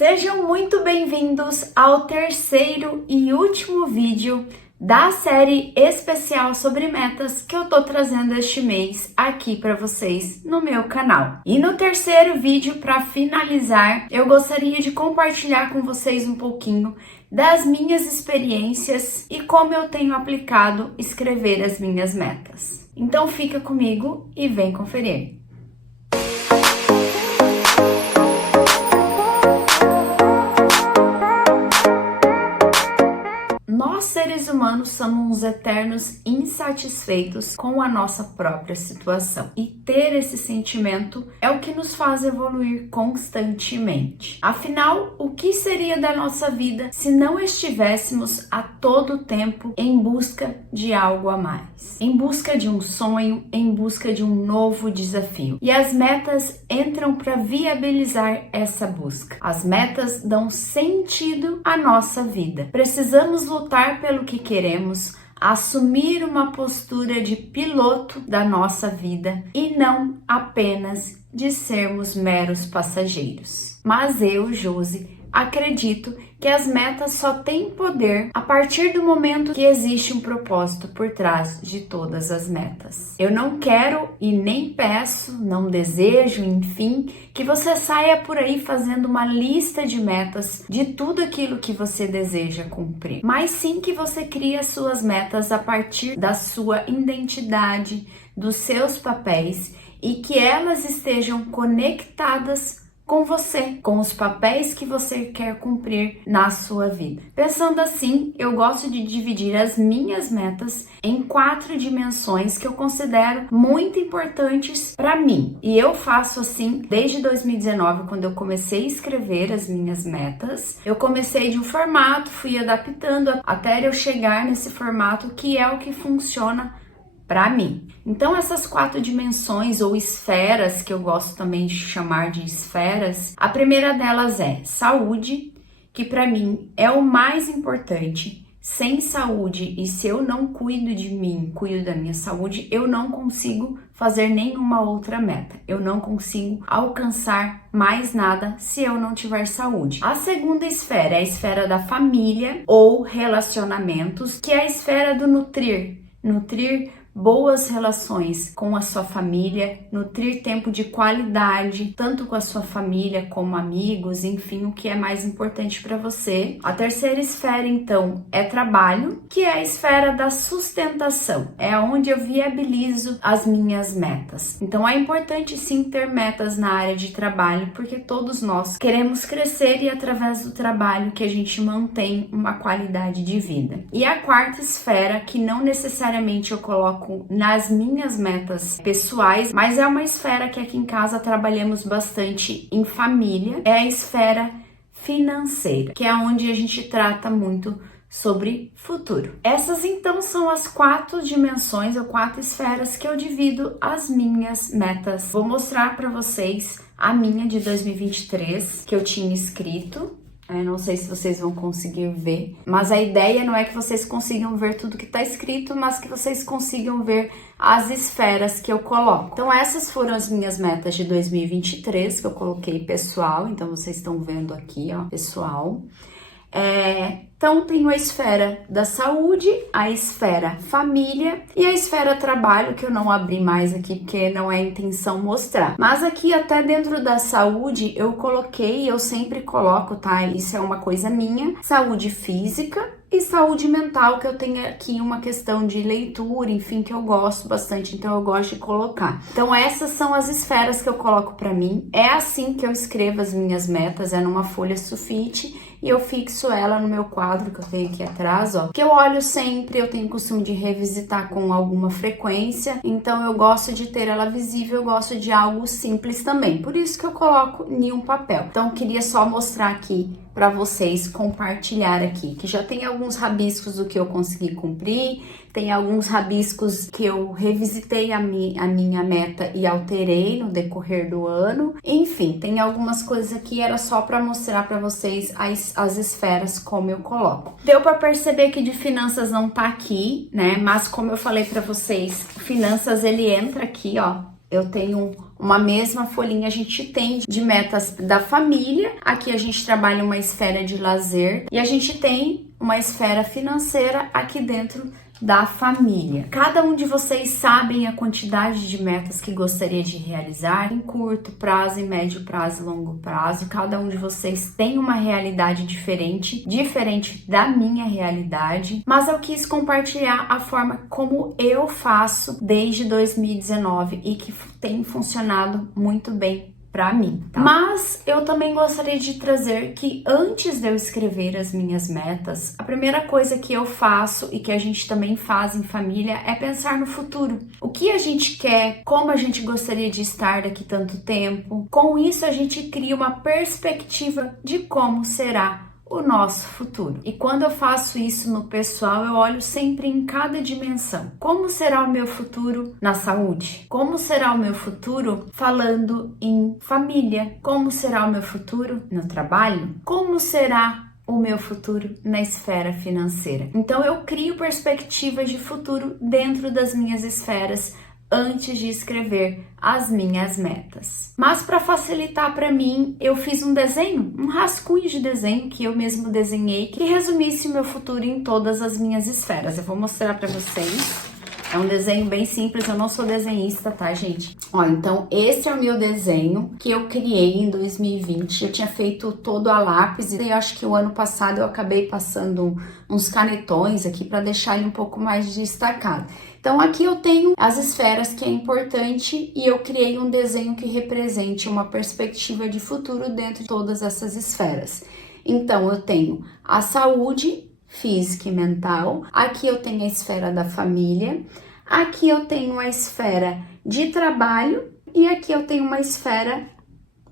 Sejam muito bem-vindos ao terceiro e último vídeo da série especial sobre metas que eu tô trazendo este mês aqui para vocês no meu canal. E no terceiro vídeo, para finalizar, eu gostaria de compartilhar com vocês um pouquinho das minhas experiências e como eu tenho aplicado escrever as minhas metas. Então fica comigo e vem conferir. Nós, seres humanos, somos eternos insatisfeitos com a nossa própria situação. E ter esse sentimento é o que nos faz evoluir constantemente. Afinal, o que seria da nossa vida se não estivéssemos a todo tempo em busca de algo a mais? Em busca de um sonho, em busca de um novo desafio. E as metas entram para viabilizar essa busca. As metas dão sentido à nossa vida. Precisamos lutar pelo que queremos, assumir uma postura de piloto da nossa vida e não apenas de sermos meros passageiros. Mas eu, Josi, acredito que as metas só têm poder a partir do momento que existe um propósito por trás de todas as metas. Eu não quero e nem peço, não desejo, enfim, que você saia por aí fazendo uma lista de metas de tudo aquilo que você deseja cumprir, mas sim que você crie as suas metas a partir da sua identidade, dos seus papéis e que elas estejam conectadas com você, com os papéis que você quer cumprir na sua vida. Pensando assim, eu gosto de dividir as minhas metas em 4 dimensões que eu considero muito importantes para mim. E eu faço assim desde 2019, quando eu comecei a escrever as minhas metas. Eu comecei de um formato, fui adaptando até eu chegar nesse formato que é o que funciona para mim. Então essas 4 dimensões ou esferas, que eu gosto também de chamar de esferas, a primeira delas é saúde, que para mim é o mais importante. Sem saúde, e se eu não cuido de mim, cuido da minha saúde, eu não consigo fazer nenhuma outra meta. Eu não consigo alcançar mais nada se eu não tiver saúde. A segunda esfera é a esfera da família ou relacionamentos, que é a esfera do nutrir. Nutrir boas relações com a sua família, nutrir tempo de qualidade, tanto com a sua família como amigos, enfim, o que é mais importante para você. A terceira esfera, então, é trabalho, que é a esfera da sustentação, é onde eu viabilizo as minhas metas. Então é importante sim ter metas na área de trabalho, porque todos nós queremos crescer e através do trabalho que a gente mantém uma qualidade de vida. E a quarta esfera, que não necessariamente eu coloco nas minhas metas pessoais, mas é uma esfera que aqui em casa trabalhamos bastante em família, é a esfera financeira, que é onde a gente trata muito sobre futuro. Essas então são as 4 dimensões ou 4 esferas que eu divido as minhas metas. Vou mostrar para vocês a minha de 2023 que eu tinha escrito. Eu não sei se vocês vão conseguir ver, mas a ideia não é que vocês consigam ver tudo que está escrito, mas que vocês consigam ver as esferas que eu coloco. Então essas foram as minhas metas de 2023, que eu coloquei pessoal, então vocês estão vendo aqui, ó, pessoal. Então tenho a esfera da saúde, a esfera família e a esfera trabalho, que eu não abri mais aqui porque não é a intenção mostrar. Mas aqui até dentro da saúde eu coloquei, eu sempre coloco, tá? Isso é uma coisa minha, saúde física e saúde mental, que eu tenho aqui uma questão de leitura, enfim, que eu gosto bastante, então eu gosto de colocar. Então essas são as esferas que eu coloco para mim. É assim que eu escrevo as minhas metas, é numa folha sulfite e eu fixo ela no meu quadro que eu tenho aqui atrás, ó, que eu olho sempre, eu tenho costume de revisitar com alguma frequência, então eu gosto de ter ela visível, eu gosto de algo simples também, por isso que eu coloco em um papel. Então eu queria só mostrar aqui para vocês, compartilhar aqui, que já tem alguns rabiscos do que eu consegui cumprir, tem alguns rabiscos que eu revisitei a minha meta e alterei no decorrer do ano. Enfim, tem algumas coisas aqui, era só para mostrar para vocês as esferas como eu coloco. Deu para perceber que de finanças não tá aqui, né? Mas como eu falei para vocês, finanças ele entra aqui, ó, eu tenho uma mesma folhinha, a gente tem de metas da família. Aqui a gente trabalha uma esfera de lazer e a gente tem uma esfera financeira aqui dentro da família. Cada um de vocês sabem a quantidade de metas que gostaria de realizar em curto prazo, em médio prazo e longo prazo. Cada um de vocês tem uma realidade diferente da minha realidade, mas eu quis compartilhar a forma como eu faço desde 2019 e que tem funcionado muito bem para mim, tá? Mas eu também gostaria de trazer que antes de eu escrever as minhas metas, a primeira coisa que eu faço e que a gente também faz em família é pensar no futuro. O que a gente quer, como a gente gostaria de estar daqui tanto tempo. Com isso a gente cria uma perspectiva de como será o nosso futuro. E quando eu faço isso no pessoal, eu olho sempre em cada dimensão. Como será o meu futuro na saúde? Como será o meu futuro falando em família? Como será o meu futuro no trabalho? Como será o meu futuro na esfera financeira? Então eu crio perspectivas de futuro dentro das minhas esferas antes de escrever as minhas metas. Mas para facilitar para mim, eu fiz um desenho, um rascunho de desenho que eu mesmo desenhei, que resumisse o meu futuro em todas as minhas esferas. Eu vou mostrar para vocês. É um desenho bem simples, eu não sou desenhista, tá, gente? Ó, então esse é o meu desenho que eu criei em 2020. Eu tinha feito todo a lápis e eu acho que o ano passado eu acabei passando uns canetões aqui para deixar ele um pouco mais destacado. Então aqui eu tenho as esferas que é importante e eu criei um desenho que represente uma perspectiva de futuro dentro de todas essas esferas. Então eu tenho a saúde física e mental, aqui eu tenho a esfera da família, aqui eu tenho a esfera de trabalho e aqui eu tenho uma esfera...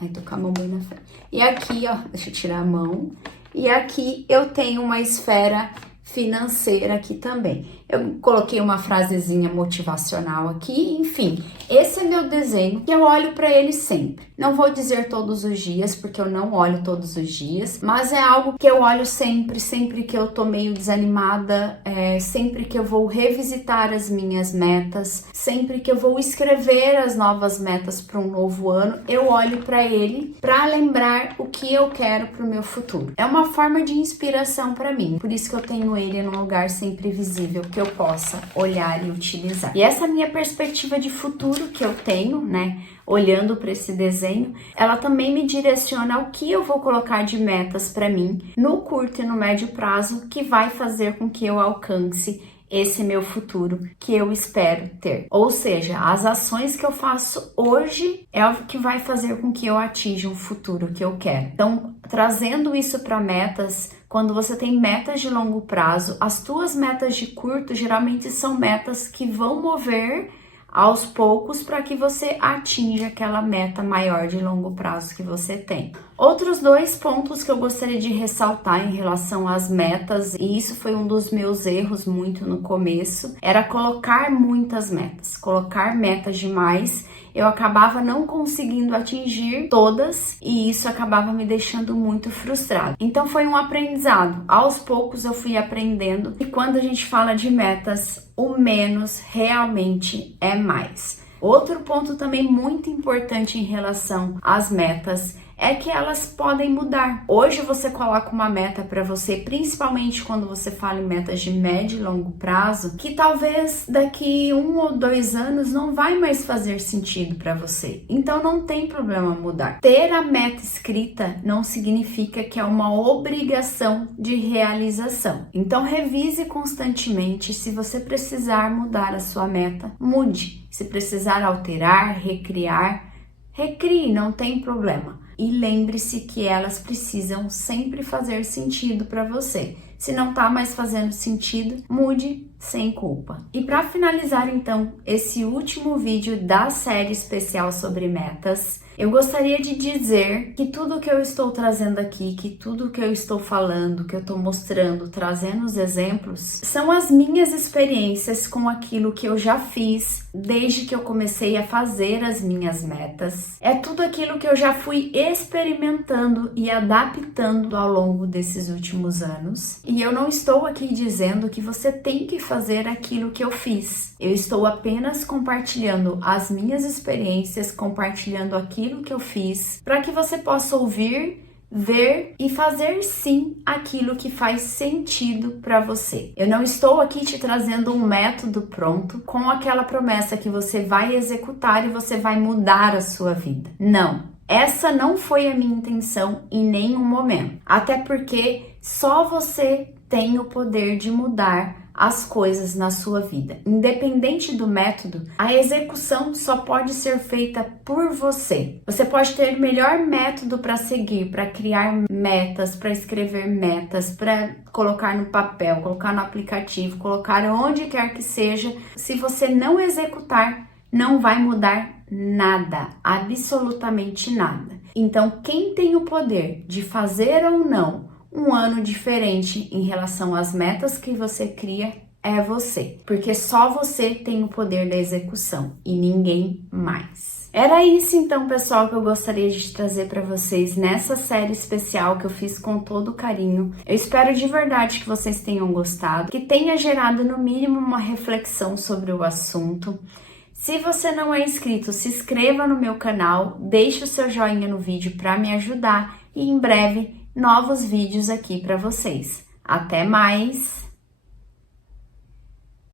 Ai, tô com a mão bem na frente. E aqui, ó, deixa eu tirar a mão. E aqui eu tenho uma esfera financeira aqui também. Eu coloquei uma frasezinha motivacional aqui, enfim. Esse é meu desenho que eu olho para ele sempre. Não vou dizer todos os dias, porque eu não olho todos os dias, mas é algo que eu olho sempre, sempre que eu tô meio desanimada, sempre que eu vou revisitar as minhas metas, sempre que eu vou escrever as novas metas para um novo ano, eu olho para ele para lembrar o que eu quero para o meu futuro. É uma forma de inspiração para mim, por isso que eu tenho ele num lugar sempre visível, que eu possa olhar e utilizar. E essa minha perspectiva de futuro que eu tenho, né, olhando para esse desenho, ela também me direciona ao que eu vou colocar de metas para mim no curto e no médio prazo, que vai fazer com que eu alcance esse meu futuro que eu espero ter. Ou seja, as ações que eu faço hoje é o que vai fazer com que eu atinja um futuro que eu quero. Então, trazendo isso para metas, quando você tem metas de longo prazo, as tuas metas de curto geralmente são metas que vão mover aos poucos para que você atinja aquela meta maior de longo prazo que você tem. Outros dois pontos que eu gostaria de ressaltar em relação às metas, e isso foi um dos meus erros muito no começo, era colocar muitas metas, colocar metas demais. Eu acabava não conseguindo atingir todas e isso acabava me deixando muito frustrada. Então foi um aprendizado. Aos poucos eu fui aprendendo e quando a gente fala de metas, o menos realmente é mais. Outro ponto também muito importante em relação às metas é que elas podem mudar. Hoje você coloca uma meta para você, principalmente quando você fala em metas de médio e longo prazo, que talvez daqui 1 ou 2 anos não vai mais fazer sentido para você. Então não tem problema mudar. Ter a meta escrita não significa que é uma obrigação de realização. Então revise constantemente. Se você precisar mudar a sua meta, mude. Se precisar alterar, recriar, recrie, não tem problema. E lembre-se que elas precisam sempre fazer sentido para você. Se não tá mais fazendo sentido, mude sem culpa. E para finalizar então esse último vídeo da série especial sobre metas, Eu gostaria de dizer que tudo que eu estou trazendo aqui, que tudo que eu estou falando, que eu estou mostrando, trazendo os exemplos, são as minhas experiências com aquilo que eu já fiz desde que eu comecei a fazer as minhas metas. É tudo aquilo que eu já fui experimentando e adaptando ao longo desses últimos anos. E eu não estou aqui dizendo que você tem que fazer aquilo que eu fiz. Eu estou apenas compartilhando as minhas experiências, compartilhando aquilo que eu fiz, para que você possa ouvir, ver e fazer sim aquilo que faz sentido para você. Eu não estou aqui te trazendo um método pronto com aquela promessa que você vai executar e você vai mudar a sua vida. Não, essa não foi a minha intenção em nenhum momento. Até porque só você tem o poder de mudar as coisas na sua vida. Independente do método, a execução só pode ser feita por você. Você pode ter o melhor método para seguir, para criar metas, para escrever metas, para colocar no papel, colocar no aplicativo, colocar onde quer que seja. Se você não executar, não vai mudar nada, absolutamente nada. Então, quem tem o poder de fazer ou não um ano diferente em relação às metas que você cria é você, porque só você tem o poder da execução e ninguém mais. Era isso então, pessoal, que eu gostaria de trazer para vocês nessa série especial que eu fiz com todo carinho. Eu espero de verdade que vocês tenham gostado, que tenha gerado no mínimo uma reflexão sobre o assunto. Se você não é inscrito, se inscreva no meu canal, deixe o seu joinha no vídeo para me ajudar e em breve novos vídeos aqui para vocês. Até mais!